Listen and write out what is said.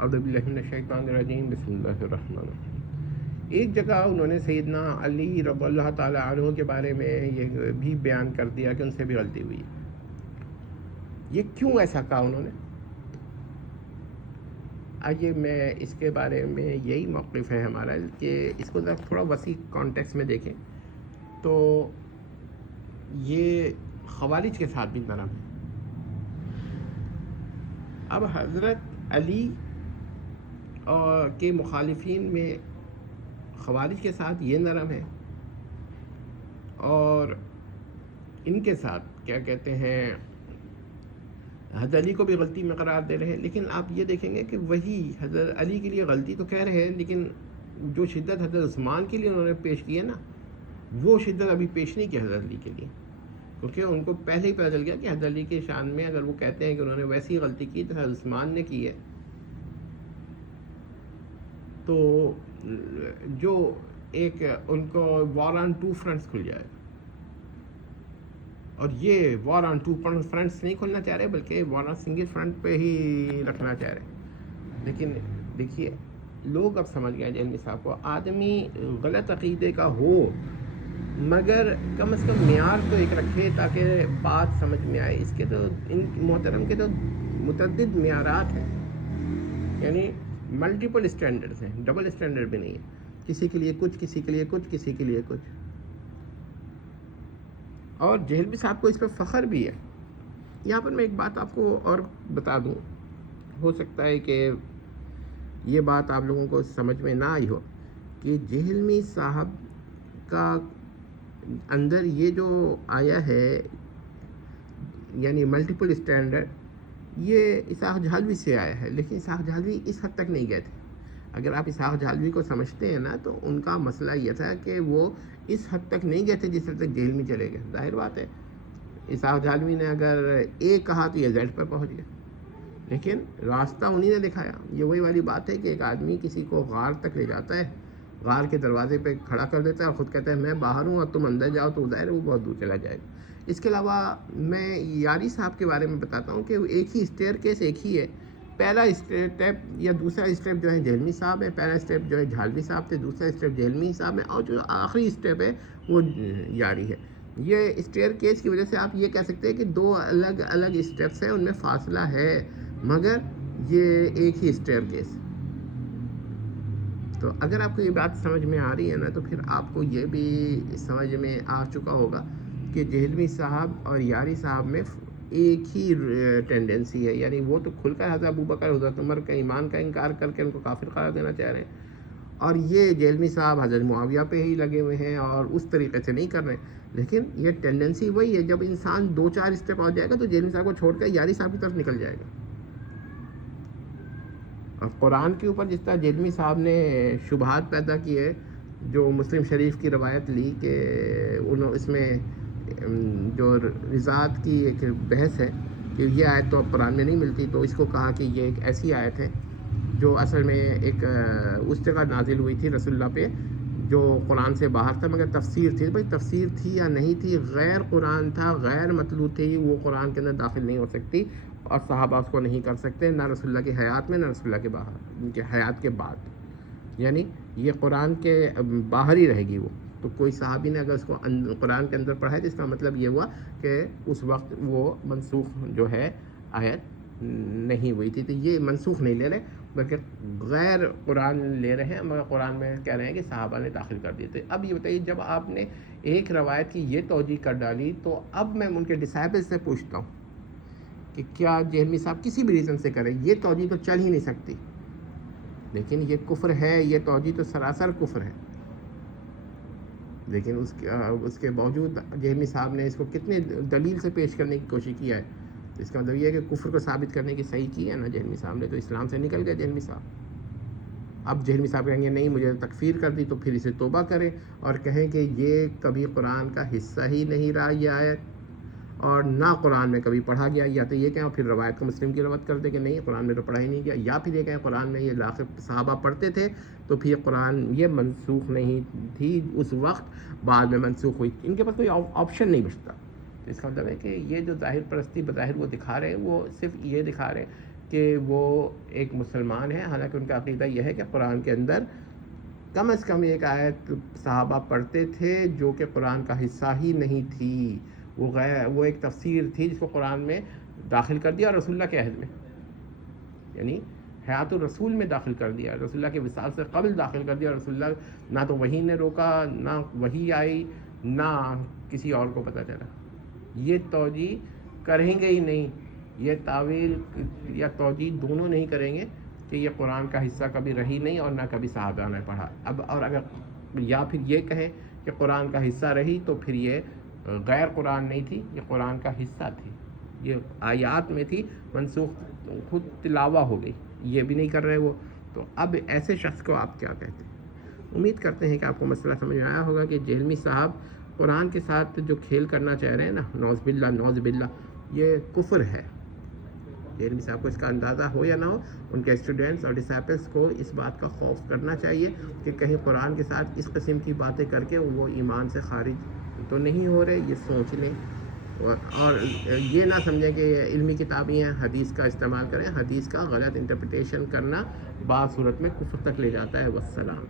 اعوذ باللہ من الشیطان الرجیم، بسم اللہ الرحمن الرحیم۔ ایک جگہ انہوں نے سیدنا علی رضی اللہ تعالیٰ عنہ کے بارے میں یہ بھی بیان کر دیا کہ ان سے بھی غلطی ہوئی ہے۔ یہ کیوں ایسا کہا انہوں نے؟ آئیے میں اس کے بارے میں یہی موقف ہے ہمارا کہ اس کو ذرا تھوڑا وسیع کانٹیکس میں دیکھیں تو یہ خوارج کے ساتھ بھی نرم ہے۔ اب حضرت علی اور کے مخالفین میں خوارج کے ساتھ یہ نرم ہے، اور ان کے ساتھ کیا کہتے ہیں حضرت علی کو بھی غلطی میں قرار دے رہے ہیں، لیکن آپ یہ دیکھیں گے کہ وہی حضرت علی کے لیے غلطی تو کہہ رہے ہیں، لیکن جو شدت حضرت عثمان کے لیے انہوں نے پیش کی ہے نا، وہ شدت ابھی پیش نہیں کی حضرت علی کے لیے، کیونکہ ان کو پہلے ہی پتہ چل گیا کہ حضرت علی کے شان میں اگر وہ کہتے ہیں کہ انہوں نے ویسی غلطی کی تو حضرت عثمان نے کی ہے، تو جو ایک ان کو وار آن ٹو فرنٹس کھل جائے گا، اور یہ وار آن ٹو فرنٹس نہیں کھلنا چاہ رہے بلکہ وار آن سنگل فرنٹ پہ ہی رکھنا چاہ رہے۔ لیکن دیکھیے لوگ اب سمجھ گئے جہلمی صاحب کو، آدمی غلط عقیدے کا ہو مگر کم از کم معیار تو ایک رکھے تاکہ بات سمجھ میں آئے۔ اس کے تو ان محترم کے تو متعدد معیارات ہیں، یعنی ملٹیپل اسٹینڈرڈز ہیں، ڈبل اسٹینڈرڈ بھی نہیں ہے، کسی کے لیے کچھ، کسی کے لیے کچھ، کسی کے لیے کچھ۔ اور جہلمی صاحب کو اس پہ فخر بھی ہے۔ یہاں پر میں ایک بات آپ کو اور بتا دوں، ہو سکتا ہے کہ یہ بات آپ لوگوں کو سمجھ میں نہ آئی ہو کہ جہلمی صاحب کا اندر یہ جو آیا ہے یعنی ملٹیپل اسٹینڈرڈ، یہ اسحاق جہلوی سے آیا ہے، لیکن اسحاق جہلوی اس حد تک نہیں گئے تھے۔ اگر آپ اسحاق جہلوی کو سمجھتے ہیں نا تو ان کا مسئلہ یہ تھا کہ وہ اس حد تک نہیں گئے تھے جس حد تک جیل میں چلے گئے۔ ظاہر بات ہے اسحاق جہلوی نے اگر اے کہا تو یہ زیڈ پر پہنچ گیا، لیکن راستہ انہی نے دکھایا۔ یہ وہی والی بات ہے کہ ایک آدمی کسی کو غار تک لے جاتا ہے، غار کے دروازے پہ کھڑا کر دیتا ہے اور خود کہتا ہے میں باہر ہوں اور تم اندر جاؤ، تو ظاہر ہے وہ بہت دور چلا جائے گا۔ اس کے علاوہ میں یاری صاحب کے بارے میں بتاتا ہوں کہ ایک ہی اسٹیئر کیس ایک ہی ہے، پہلا اسٹیپ یا دوسرا اسٹیپ جو ہے جہلمی صاحب ہے، پہلا اسٹیپ جو ہے جھالوی صاحب تھے، دوسرا اسٹیپ جہلمی صاحب ہے، اور جو آخری اسٹیپ ہے وہ یاری ہے۔ یہ اسٹیئر کیس کی وجہ سے آپ یہ کہہ سکتے ہیں کہ دو الگ الگ اسٹیپس ہیں، ان میں فاصلہ ہے مگر یہ ایک ہی اسٹیئر کیس۔ تو اگر آپ کو یہ بات سمجھ میں آ رہی ہے نا تو پھر آپ کو یہ بھی سمجھ میں آ چکا ہوگا کہ جہلمی صاحب اور یاری صاحب میں ایک ہی ٹینڈنسی ہے، یعنی وہ تو کھل کر حضرت ابوبکر حضرت عمر کا ایمان کا انکار کر کے ان کو کافر قرار دینا چاہ رہے ہیں، اور یہ جہلمی صاحب حضرت معاویہ پہ ہی لگے ہوئے ہیں اور اس طریقے سے نہیں کر رہے ہیں۔ لیکن یہ ٹینڈنسی وہی ہے، جب انسان دو چار اسٹیپ آ جائے گا تو جہلمی صاحب کو چھوڑ کر یاری صاحب کی طرف نکل جائے گا۔ اور قرآن کے اوپر جس طرح جہلمی صاحب نے شبہات پیدا کیے، جو مسلم شریف کی روایت لی کہ اس میں جو رضاعت کی ایک بحث ہے کہ یہ آیت تو اب قرآن میں نہیں ملتی، تو اس کو کہا کہ یہ ایک ایسی آیت ہے جو اصل میں ایک اس جگہ نازل ہوئی تھی رسول اللہ پہ جو قرآن سے باہر تھا، مگر تفسیر تھی۔ بھائی تفسیر تھی یا نہیں تھی، غیر قرآن تھا، غیر مطلوب تھی، وہ قرآن کے اندر داخل نہیں ہو سکتی اور صحابہ اس کو نہیں کر سکتے، نہ رسول اللہ کی حیات میں نہ رسول اللہ کے باہر، ان کے حیات کے بعد، یعنی یہ قرآن کے باہر ہی رہے گی وہ۔ تو کوئی صحابی نے اگر اس کو قرآن کے اندر پڑھا ہے تو اس کا مطلب یہ ہوا کہ اس وقت وہ منسوخ جو ہے آیت نہیں ہوئی تھی، تو یہ منسوخ نہیں لے رہے بلکہ غیر قرآن لے رہے ہیں، مگر قرآن میں کہہ رہے ہیں کہ صحابہ نے داخل کر دیے تھے۔ اب یہ بتائیے جب آپ نے ایک روایت کی یہ توجیہ کر ڈالی تو اب میں ان کے ڈسائپل سے پوچھتا ہوں کہ کیا جہلمی صاحب کسی بھی ریزن سے کریں، یہ توجیہ تو چل ہی نہیں سکتی، لیکن یہ کفر ہے، یہ توجیہ تو سراسر کفر ہے، لیکن اس کے باوجود جہلمی صاحب نے اس کو کتنے دلیل سے پیش کرنے کی کوشش کی ہے، تو اس کا مطلب یہ ہے کہ کفر کو ثابت کرنے کی صحیح کی ہے نا جہلمی صاحب نے، تو اسلام سے نکل گئے جہلمی صاحب۔ اب جہلمی صاحب کہیں گے نہیں مجھے تکفیر کر دی، تو پھر اسے توبہ کریں اور کہیں کہ یہ کبھی قرآن کا حصہ ہی نہیں رہا یہ آیت، اور نہ قرآن میں کبھی پڑھا گیا، یا تو یہ کہیں پھر روایت کو مسلم کی روایت کر دے کہ نہیں قرآن میں تو پڑھا ہی نہیں گیا، یا پھر یہ کہیں قرآن میں یہ صحابہ پڑھتے تھے تو پھر قرآن یہ منسوخ نہیں تھی اس وقت، بعد میں منسوخ ہوئی، ان کے پاس کوئی آپشن نہیں بچتا۔ تو اس کا مطلب ہے کہ یہ جو ظاہر پرستی بظاہر وہ دکھا رہے ہیں وہ صرف یہ دکھا رہے ہیں کہ وہ ایک مسلمان ہے، حالانکہ ان کا عقیدہ یہ ہے کہ قرآن کے اندر کم از کم ایک آیت صحابہ پڑھتے تھے جو کہ قرآن کا حصہ ہی نہیں تھی، وہ ایک تفسیر تھی جس کو قرآن میں داخل کر دیا رسول اللہ کے عہد میں، یعنی حیات الرسول میں داخل کر دیا، رسول اللہ کے وصال سے قبل داخل کر دیا. رسول اللہ نہ تو وحی نے روکا، نہ وحی آئی، نہ کسی اور کو پتہ چلا. یہ توجیہ کریں گے ہی نہیں، یہ تعویل یا توجیہ دونوں نہیں کریں گے کہ یہ قرآن کا حصہ کبھی رہی نہیں اور نہ کبھی صحابہ نے پڑھا. اور اگر یا پھر یہ کہیں کہ قرآن کا حصہ رہی تو پھر یہ غیر قرآن نہیں تھی، یہ قرآن کا حصہ تھی، یہ آیات میں تھی، منسوخ خود تلاوہ ہو گئی. یہ بھی نہیں کر رہے وہ. تو اب ایسے شخص کو آپ کیا کہتے ہیں؟ امید کرتے ہیں کہ آپ کو مسئلہ سمجھ میں آیا ہوگا کہ جہلمی صاحب قرآن کے ساتھ جو کھیل کرنا چاہ رہے ہیں نا، نعوذ باللہ، یہ کفر ہے. جہلمی صاحب کو اس کا اندازہ ہو یا نہ ہو، ان کے اسٹوڈنٹس اور ڈسائپلس کو اس بات کا خوف کرنا چاہیے کہ کہیں قرآن کے ساتھ اس قسم کی باتیں کر کے وہ ایمان سے خارج تو نہیں ہو رہے. یہ سوچ لیں اور یہ نہ سمجھیں کہ یہ علمی کتابیں ہیں، حدیث کا استعمال کریں. حدیث کا غلط انٹرپریٹیشن کرنا بعض صورت میں کفر تک لے جاتا ہے. والسلام.